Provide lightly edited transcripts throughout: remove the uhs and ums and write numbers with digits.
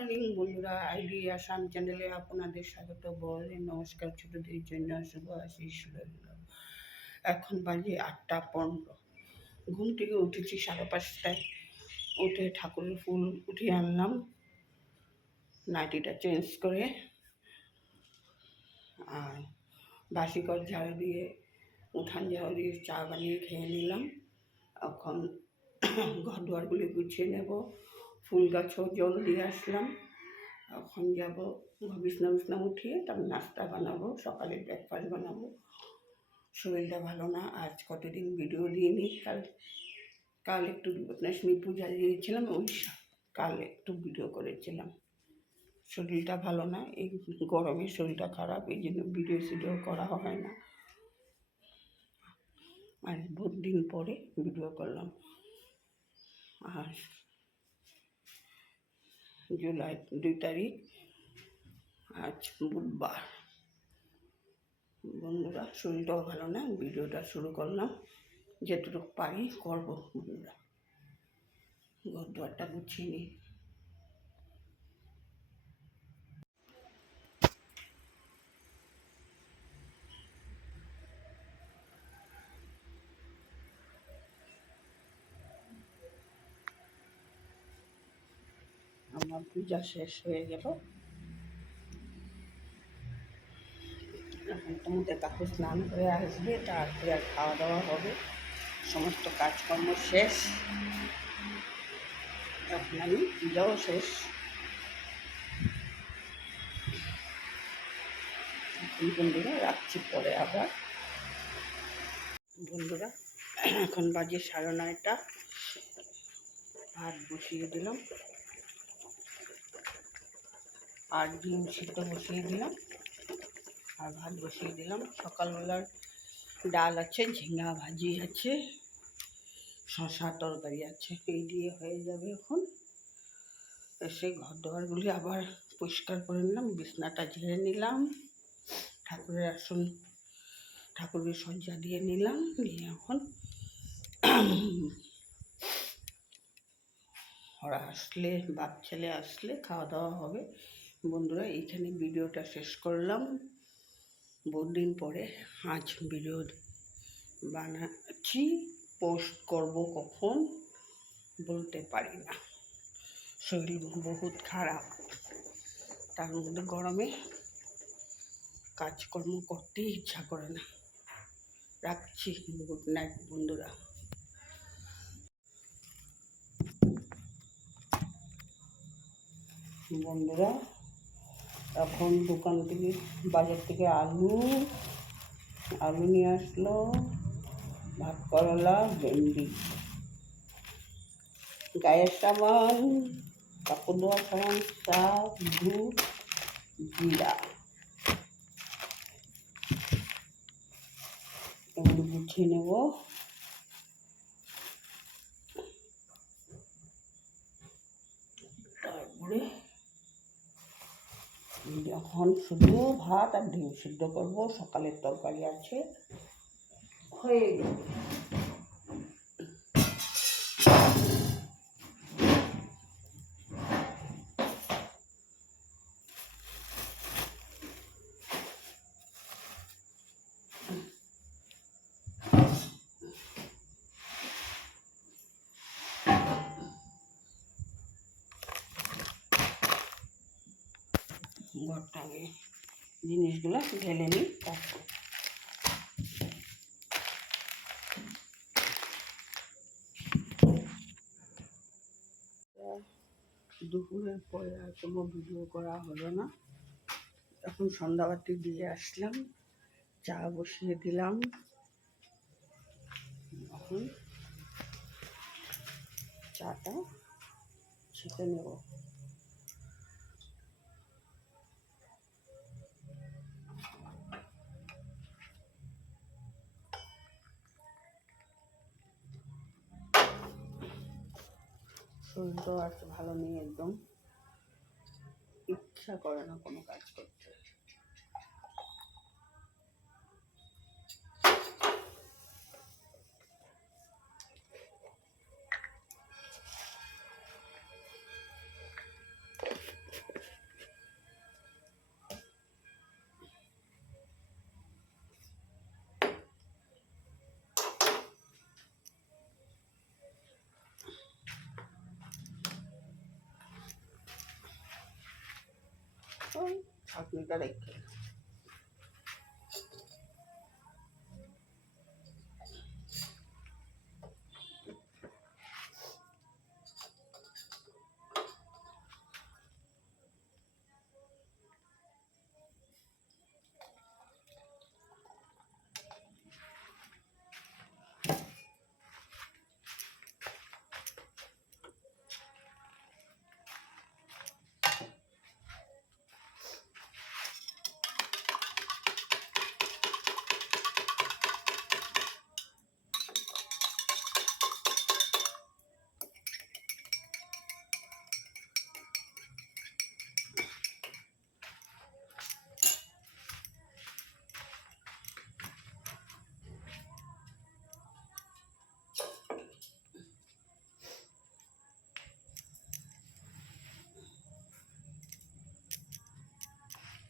Morning বন্ধুরা, ID Assam চ্যানেলে আপনাদের স্বাগত। বলে নমস্কার। ছোটদের জন্য শুভ আশিস রইল। এখন বাজে 8:15। ঘুম থেকে উঠেছি 5:30টায়। উঠে ঠাকুরের ফুল উঠিয়ে আনলাম, নাইটিটা চেঞ্জ করে, আর বাসিঘর ঝাড়ু দিয়ে, উঠান ঝাড়ু দিয়ে চা বানিয়ে খেয়ে নিলাম। এখন ঘর দুয়ারগুলি গুছিয়ে নেব। ফুল গাছও জল দিয়ে আসলাম। এখন যাব বিছনা উঠিয়ে তারপর নাস্তা বানাবো, সকালে ব্রেকফাস্ট বানাবো। শরীরটা ভালো না, আজ কতদিন ভিডিও দিইনি। কাল একটু বিপদনাশিনী পূজা দিয়েছিলাম, ওই কাল একটু ভিডিও করেছিলাম। শরীরটা ভালো না, এই গরমে শরীরটা খারাপ, এই জন্য ভিডিও করা হয় না। আর বহুত দিন পরে ভিডিও করলাম। আর জুলাই 2 তারিখ, আজ বুধবার। বন্ধুরা, শরীরটাও ভালো না, ভিডিওটা শুরু করলাম, যেটুকু পারি করবো। বন্ধুরা, ঘর দুয়ারটা গুছিয়ে নিই। আমার পূজা শেষ হয়ে গেল। এখন তোমাদের কাকু স্নান করে আসবে, তারপরে আর খাওয়া দাওয়া হবে। সমস্ত কাজকর্ম শেষ, এখন আমি পূজাও শেষ। বন্ধুরা, রাখছি, পরে আবার। বন্ধুরা, এখন বাজে 9:30। ভাত বসিয়ে দিলাম, আর ডিম সিদ্ধ বসিয়ে দিলাম, আর ভাত বসিয়ে দিলাম। সকালবেলার ডাল আছে, ঝিঙা ভাজি আছে, শশা তরকারি আছে, এই দিয়ে হয়ে যাবে। এখন এসে ঘর দুয়ারগুলি আবার পরিষ্কার করে নিলাম, বিছনাটা ঝেড়ে নিলাম, ঠাকুরের আসন ঠাকুরের সজ্জা দিয়ে নিলাম, নিয়ে এখন ওরা আসলে, বাপ ছেলে আসলে খাওয়া দাওয়া হবে। বন্ধুরা, এইখানে ভিডিওটা শেষ করলাম। বহুত দিন পরে আজ ভিডিও বানাচ্ছি। পোস্ট করব কখন বলতে পারি না, শরীর বহুত খারাপ, তার মধ্যে গরমে কাজকর্ম করতে ইচ্ছা করে না। রাখছি, গুড নাইট বন্ধুরা। বন্ধুরা, এখন দোকান থেকে, বাজার থেকে আলু নিয়ে আসলো, ভাত করলা, ভেন্ডি, গায়ের সাবান, কাপড় ধোয়ার সাবান, শাক, দুধ, জিরা, এগুলো গুছিয়ে নেব। তারপরে এখন শুধু ভাত আর ডিম সিদ্ধ করবো, সকালের তরকারি আছে, হয়ে যাবে। ঘরটা আগে জিনিসগুলো ঢেলে নিই, তারপর দুপুরের পরে আর কোনো ভিডিও করা হলো না। এখন সন্ধ্যাবাতি দিয়ে আসলাম, চা বসিয়ে দিলাম, এখন চাটা ছেঁকে নেব। শরীরটাও আর ভালো নেই, একদম ইচ্ছা করে না কোনো কাজ করতে। বাসনটা রেখে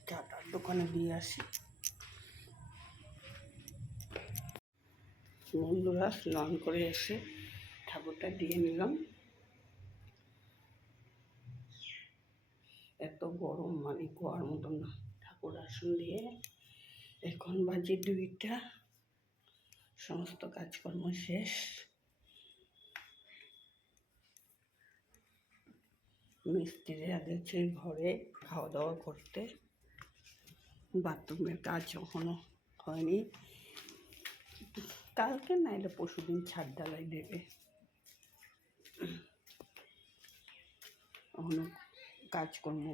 চাটার দোকানে দিয়ে আসি। বন্ধুরা, স্নান করে এসে ঠাকুরটা দিয়ে নিলাম। এত গরম মানে গোয়ার মতন না। ঠাকুর আসন দিয়ে এখন বাজে 2টা, সমস্ত কাজকর্ম শেষ। মিস্ত্রিরা গেছে ঘরে খাওয়া দাওয়া করতে। বাথরুমের কাজ এখনো হয়নি, কালকে নাইলে পরশুদিন ছাদ ঢালাই দেবে। এখনো কাজকর্ম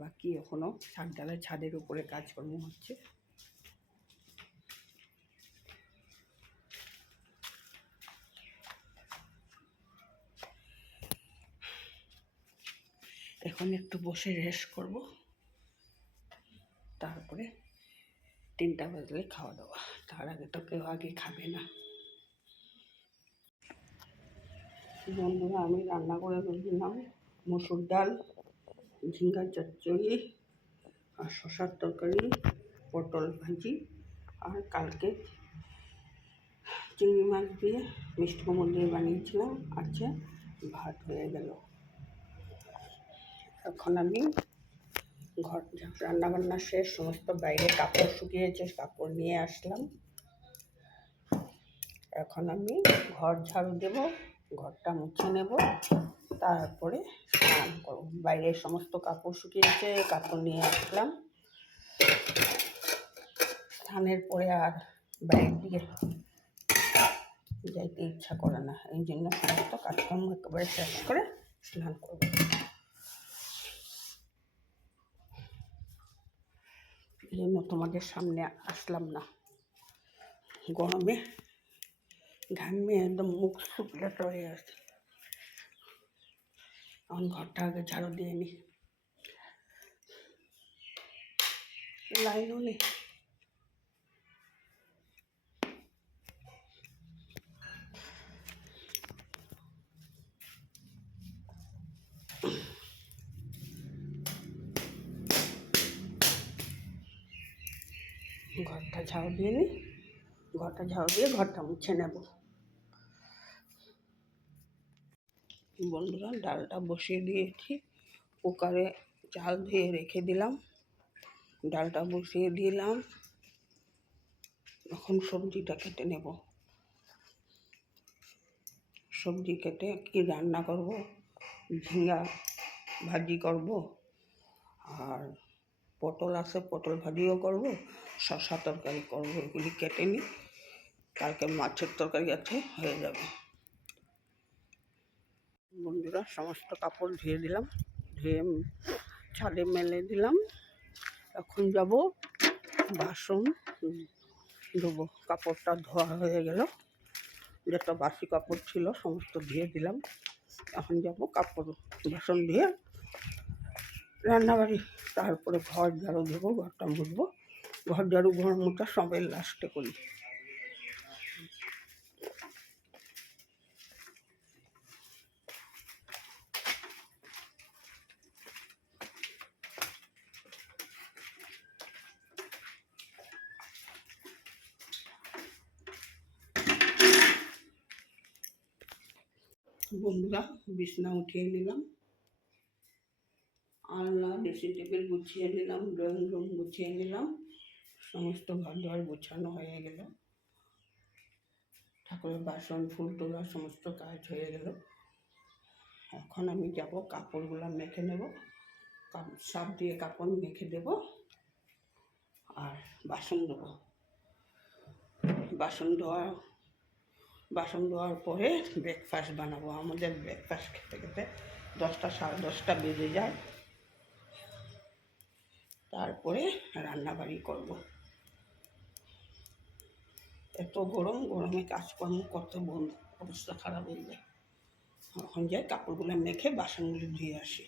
বাকি, এখনো ছাদ ঢালাই, ছাদের উপরে কাজকর্ম হচ্ছে। এখন একটু বসে রেস্ট করব, তারপরে 3টা বাজলে খাওয়া দাওয়া। তার আগে তো কেউ আগে খাবে না। বন্ধুরা, আমি রান্না করে দিলাম মসুর ডাল, ঝিঙ্গার চচ্চড়ি, আর শশার তরকারি, পটল ভাজি, আর কালকে চিংড়ি মাছ দিয়ে মিষ্টি কুমড়ো দিয়ে বানিয়েছিলাম। আচ্ছা, ভাত হয়ে গেল। এখন আমি ঘর রান্নাবান্না শেষ, সমস্ত বাইরে কাপড় শুকিয়েছে, কাপড় নিয়ে আসলাম। এখন আমি ঘর ঝাড়ু দেব, ঘরটা মুছে নেব, তারপরে স্নান করব। বাইরে সমস্ত কাপড় শুকিয়েছে, কাপড় নিয়ে আসলাম। স্নানের পরে আর বাইরের দিকে যাইতে ইচ্ছা করে না, এই জন্য সমস্ত কাজকর্ম একেবারে শেষ করে স্নান করব। এই জন্য তোমাদের সামনে আসলাম না, গরমে ঘামে একদম মুখ শুকলেটা হয়ে আছে। এখন ঘরটা আগে ঝাড়ু দিয়ে নি, লাইনও নেই। ঘরটা ঝাড়ু দিয়ে নিই, ঘরটা ঝাড়ু দিয়ে ঘরটা মুছে নেব। বন্ধুরা, ডালটা বসিয়ে দিয়েছি, কুকারে চাল ধুয়ে রেখে দিলাম, ডালটা বসিয়ে দিলাম। এখন সবজিটা কেটে নেব। সবজি কেটে কি রান্না করব, ঝিঙ্গা ভাজি করব, আর পটল আছে পটল ভাজিও করব, শশা তরকারি করব। এগুলি কেটে নিই, কালকে মাছের তরকারি আছে, হয়ে যাবে। বন্ধুরা, সমস্ত কাপড় ধুয়ে দিলাম, ধুয়ে ছাদে মেলে দিলাম। এখন যাব বাসন ধোবো। কাপড়টা ধোয়া হয়ে গেল, যেটা বাসি কাপড় ছিল সমস্ত ধুয়ে দিলাম। এখন যাব কাপড় বাসন ধুয়ে রান্নাবাড়ি, তারপরে ঘর ঝাড়ু দেবো, ঘরটা মুছবো। ঘর ঝাড়ু ঘর মোছা সবাই লাস্টে করি। বন্ধুরা, বিছনা উঠিয়ে নিলাম, আলনা ড্রেসিং টেবিল গুছিয়ে নিলাম, ড্রয়িং রুম গুছিয়ে নিলাম, সমস্ত ঘর দুয়ার গোছানো হয়ে গেল। ঠাকুরের বাসন ফুল তোলা সমস্ত কাজ হয়ে গেল। এখন আমি যাব কাপড়গুলো মেখে নেব, সার্ফ দিয়ে কাপড় মেখে দেব আর বাসন দেবো। বাসন ধোয়ার পরে ব্রেকফাস্ট বানাবো। আমাদের ব্রেকফাস্ট খেতে খেতে 10টা 10:30 বেজে যায়, তারপরে রান্নাবাড়ি করব। এত গরমে কাজকর্ম করতে অবস্থা খারাপ হয়ে যায়। এখন যাই কাপড়গুলো মেখে বাসনগুলো ধুয়ে আসি।